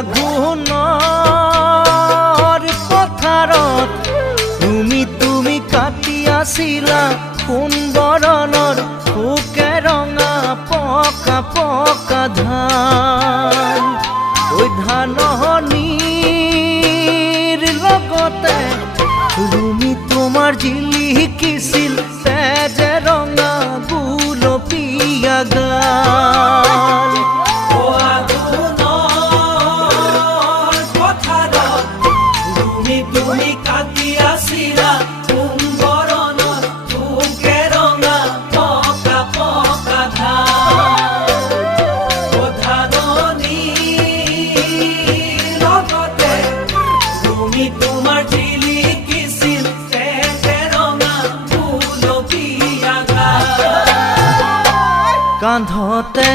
আগুনৰ পথাৰত তুমি কাটি আছিলা সোণ বৰণৰ পোকে ৰঙা পকা পকা ধান। ঐ ধাননিৰ লগতে তুমি তোমাৰ জিলিকিছিল তেজে ৰঙা গুলপীয়া গাল। তুমি কাটি আছিলা সোণ বৰণৰ পোকে ৰঙা পকা পকা ধাননিৰ লগতে তুমি তোমাৰ জিলিকিছিল তেজে ৰঙা গুলপীয়া গাল। কান্ধতে